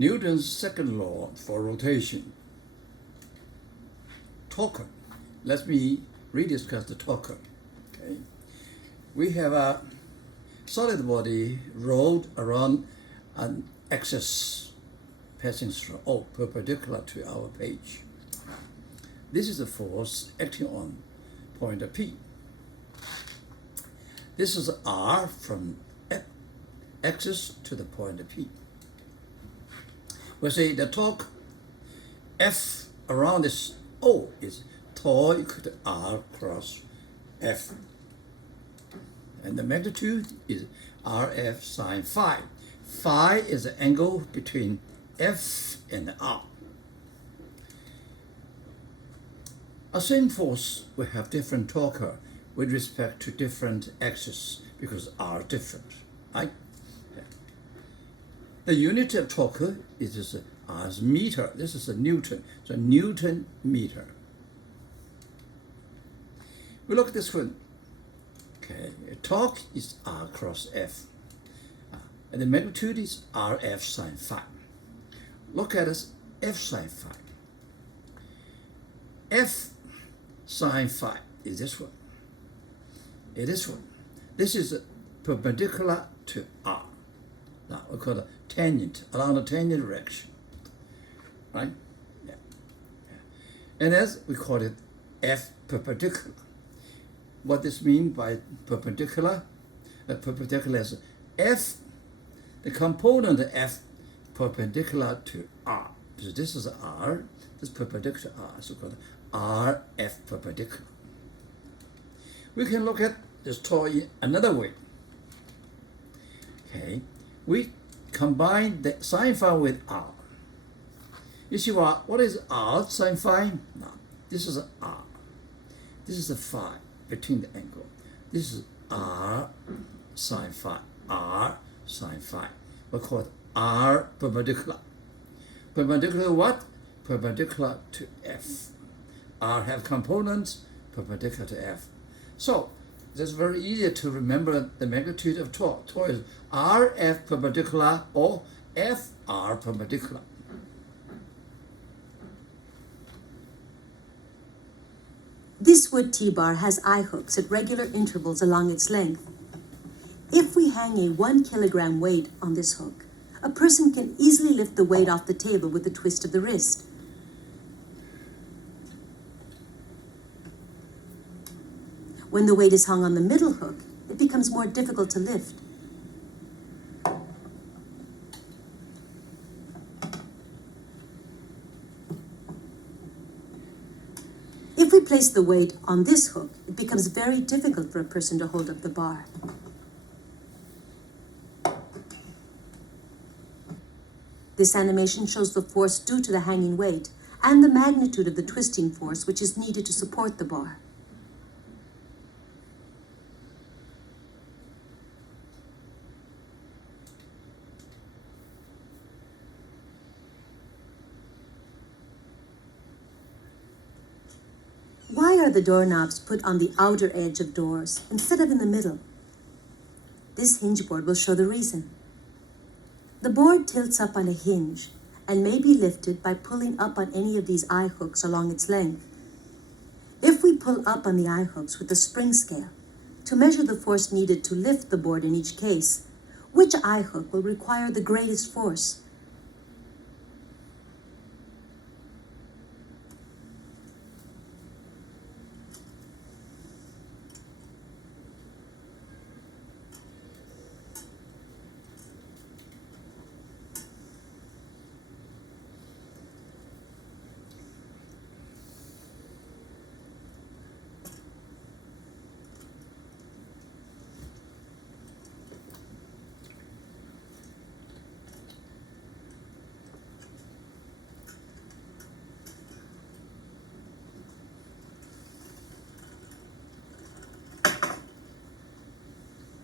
Newton's second law for rotation. Torque. Let me rediscuss the torque. Okay. We have a solid body rolled around an axis passing through O, perpendicular to our page. This is the force acting on point P. This is R from axis to the point P. We say the torque F around this O is tau equal to R cross F. And the magnitude is RF sine phi. Phi is the angle between F and R. A same force will have different torque with respect to different axes because R different, right? The unit of torque is as meter. This is a Newton, so Newton meter. We look at this one. Okay, torque is R cross F, and the magnitude is RF sine phi. Look at this F sine phi. F sine phi is this one. It is one. This is perpendicular to R. Now we call it tangent, along the tangent direction, right? Yeah. And as we call it F perpendicular. What this means by perpendicular? Perpendicular is F, the component F perpendicular to R. So this is R, this is perpendicular to R, so called RF perpendicular. We can look at this toy another way. Okay, we combine the sine phi with R. You see what is R sine phi? No, this is R. This is the phi between the angle. This is R sine phi. R sine phi. We call it R perpendicular. Perpendicular to what? Perpendicular to F. R have components perpendicular to F. So it's very easy to remember the magnitude of torque. Torque is RF perpendicular or FR perpendicular. This wood T-bar has eye hooks at regular intervals along its length. If we hang a 1 kilogram weight on this hook, a person can easily lift the weight off the table with a twist of the wrist. When the weight is hung on the middle hook, it becomes more difficult to lift. If we place the weight on this hook, it becomes very difficult for a person to hold up the bar. This animation shows the force due to the hanging weight and the magnitude of the twisting force which is needed to support the bar. Why are the doorknobs put on the outer edge of doors instead of in the middle? This hinge board will show the reason. The board tilts up on a hinge and may be lifted by pulling up on any of these eye hooks along its length. If we pull up on the eye hooks with the spring scale to measure the force needed to lift the board in each case, which eye hook will require the greatest force?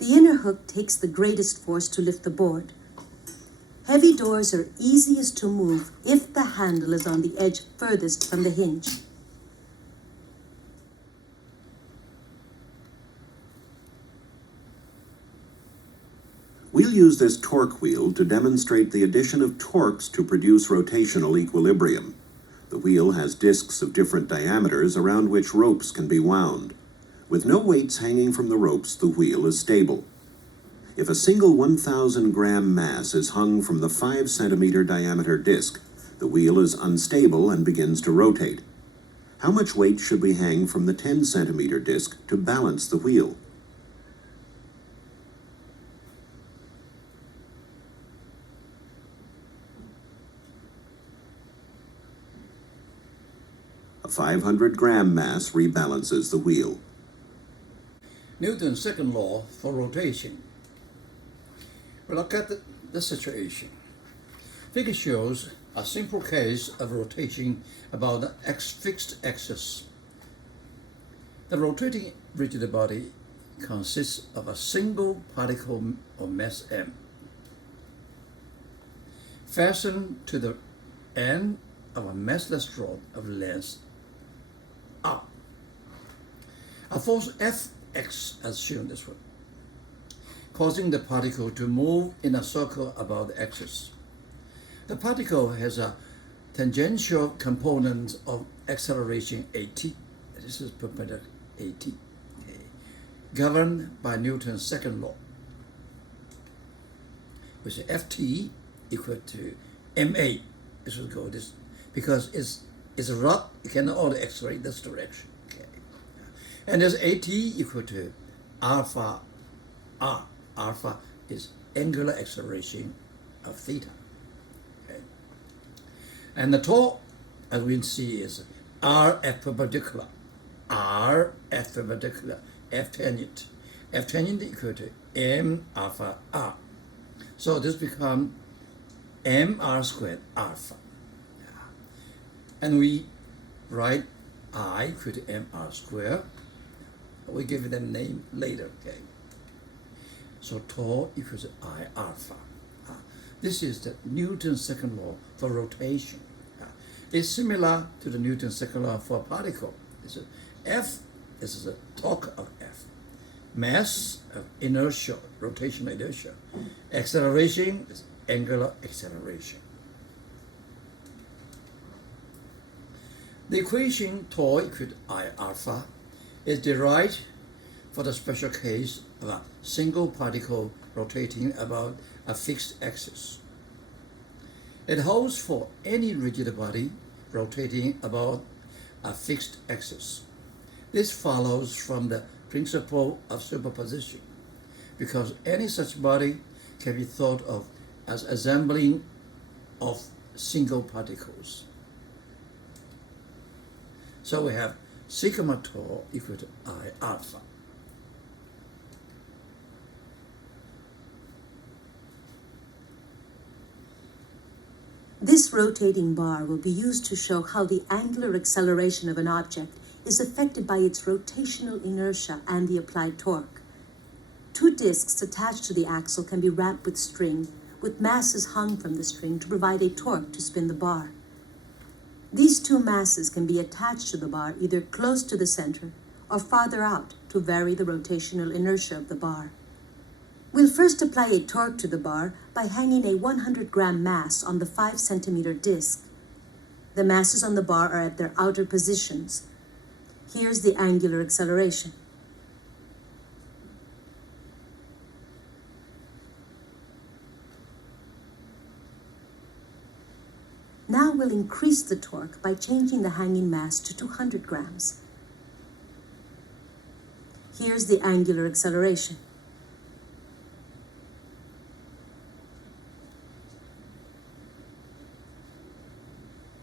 The inner hook takes the greatest force to lift the board. Heavy doors are easiest to move if the handle is on the edge furthest from the hinge. We'll use this torque wheel to demonstrate the addition of torques to produce rotational equilibrium. The wheel has discs of different diameters around which ropes can be wound. With no weights hanging from the ropes, the wheel is stable. If a single 1,000-gram mass is hung from the 5-centimeter diameter disc, the wheel is unstable and begins to rotate. How much weight should we hang from the 10-centimeter disc to balance the wheel? A 500-gram mass rebalances the wheel. Newton's second law for rotation. We look at the situation. Figure shows a simple case of rotation about the fixed axis. The rotating rigid body consists of a single particle of mass m, fastened to the end of a massless rod of length r. A force Fx, as shown this way, causing the particle to move in a circle about the axis. The particle has a tangential component of acceleration at. This is perpendicular at, governed by Newton's second law, which is Ft equal to ma. This will go this because it's a rod. It cannot only accelerate this direction. Okay, and there's At equal to alpha r. Alpha is angular acceleration of theta. Okay. And the torque, as we see, is R F perpendicular. R F perpendicular. F tangent. F tangent equal to M alpha R. So this becomes mr squared alpha. And we write I equal to mr squared. We give it a name later. Okay. So tau equals I alpha. This is the Newton's second law for rotation. It's similar to the Newton's second law for a particle. F is the torque of F. Mass of inertia, rotational inertia. Acceleration is angular acceleration. The equation tau equal to I alpha is derived for the special case of a single particle rotating about a fixed axis. It holds for any rigid body rotating about a fixed axis. This follows from the principle of superposition, because any such body can be thought of as assembling of single particles. So we have sigma tau equal to I alpha. This rotating bar will be used to show how the angular acceleration of an object is affected by its rotational inertia and the applied torque. Two discs attached to the axle can be wrapped with string, with masses hung from the string to provide a torque to spin the bar. These two masses can be attached to the bar either close to the center or farther out to vary the rotational inertia of the bar. We'll first apply a torque to the bar by hanging a 100-gram mass on the 5-centimeter disc. The masses on the bar are at their outer positions. Here's the angular acceleration. Now we'll increase the torque by changing the hanging mass to 200 grams. Here's the angular acceleration.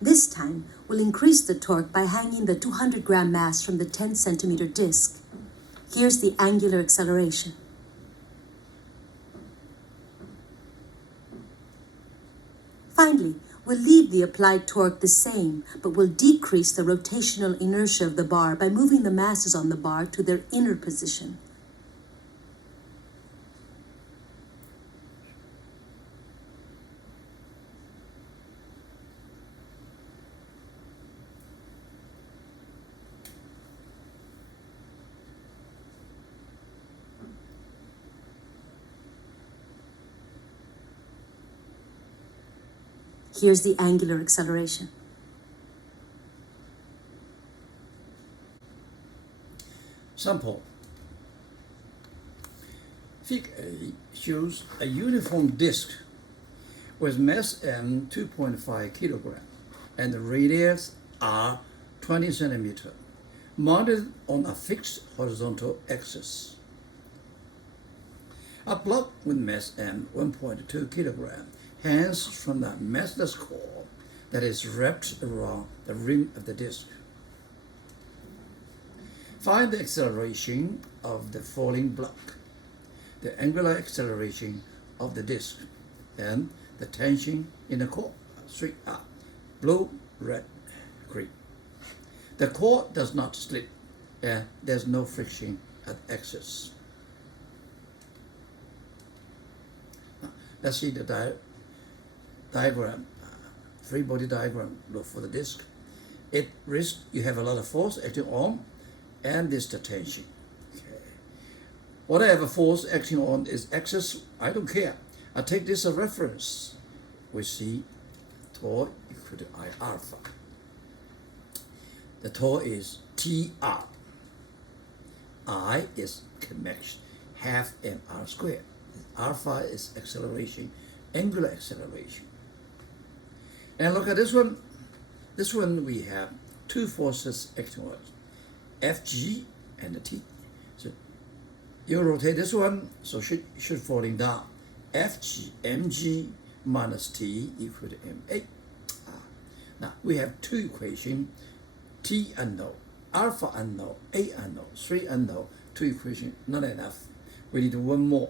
This time, we'll increase the torque by hanging the 200-gram mass from the 10-centimeter disc. Here's the angular acceleration. Finally, we'll leave the applied torque the same, but we'll decrease the rotational inertia of the bar by moving the masses on the bar to their inner position. Here's the angular acceleration. Sample. Fig A shows a uniform disk with mass m 2.5 kilogram and the radius r 20 centimeter, mounted on a fixed horizontal axis. A block with mass m 1.2 kilogram hangs from the massless core that is wrapped around the rim of the disk. Find the acceleration of the falling block, the angular acceleration of the disk, and the tension in the core. 3R. Blue, red, green. The core does not slip, and there's no friction at the axis. Now, let's see the diagram, free body diagram for the disk. It risks you have a lot of force acting on, and this the tension. Okay. Whatever force acting on its axis, I don't care. I take this as a reference. We see tau equal to I alpha. The tau is TR. I is convection, half mr squared. Alpha is acceleration, angular acceleration. And look at this one. This one we have two forces acting on it, Fg and the T. So you rotate this one, so should falling down. Fg mg minus T equal to ma. Now we have two equations, T unknown, alpha unknown, A unknown, 3 unknown, two equations, not enough. We need one more.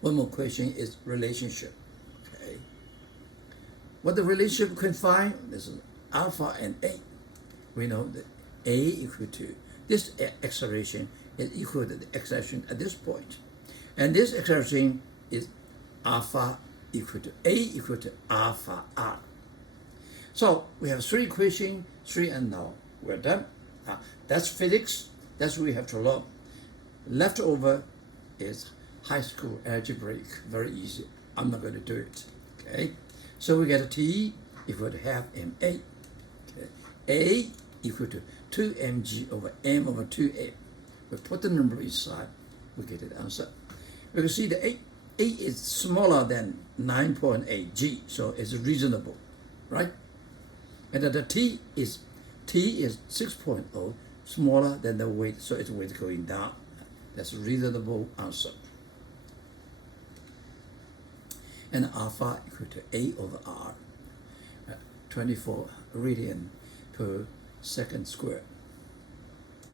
One more question is relationship. Okay. What the relationship can find, this is alpha and A. We know that A equal to this acceleration is equal to the acceleration at this point. And this acceleration is alpha equal to A equal to alpha R. So we have three equations, 3 unknown. We're done. That's physics. That's what we have to learn. Leftover is high school algebraic, very easy. I'm not going to do it. Okay. So we get a T equal to half ma. Okay. A equal to 2mg over m over 2m. We put the number inside, we get the answer. You can see the A is smaller than 9.8 g, so it's reasonable, right? And then the T is 6.0, smaller than the weight, so its weight going down. That's a reasonable answer. And alpha equal to A over R, 24 radian per second squared.